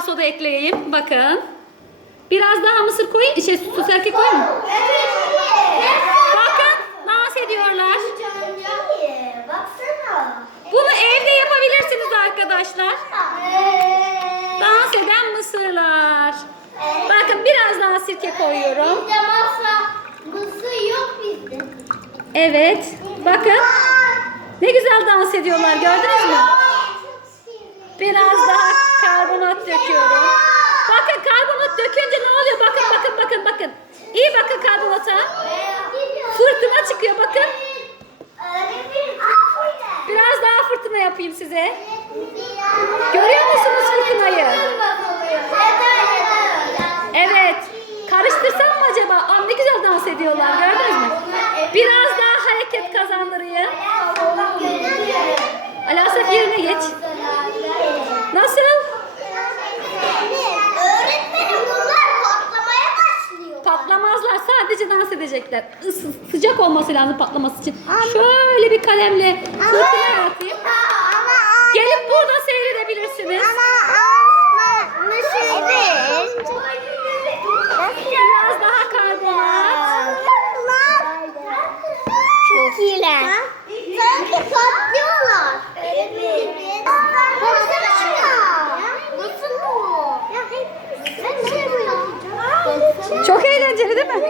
soda ekleyeyim. Bakın. Biraz daha mısır koyayım. Şey sus erkek koyayım mı? Bakın dans ediyorlar. Bunu evde yapabilirsiniz arkadaşlar. Dans eden mısırlar. Bakın biraz daha sirke koyuyorum. Bizde masa mısır yok bizde. Evet. Bakın. Ne güzel dans ediyorlar gördünüz mü? Biraz daha bakın. Biraz daha fırtına yapayım size. Görüyor musunuz fırtınayı? Evet. Karıştırsam mı acaba? Aa, ne güzel dans ediyorlar gördünüz mü? Biraz daha hareket kazandırayım. Alasaf yerine geç. Sadece dans edecekler. Is, sıcak olması lazım patlaması için. Ama, Şöyle bir kalemle fırtına yaratayım. Ama, Gelip burada seyredebilirsiniz. Ama almışız. Biraz daha karbonat. Çok iyiler. Sanki patlıyorlar. Çok eğlenceli değil mi?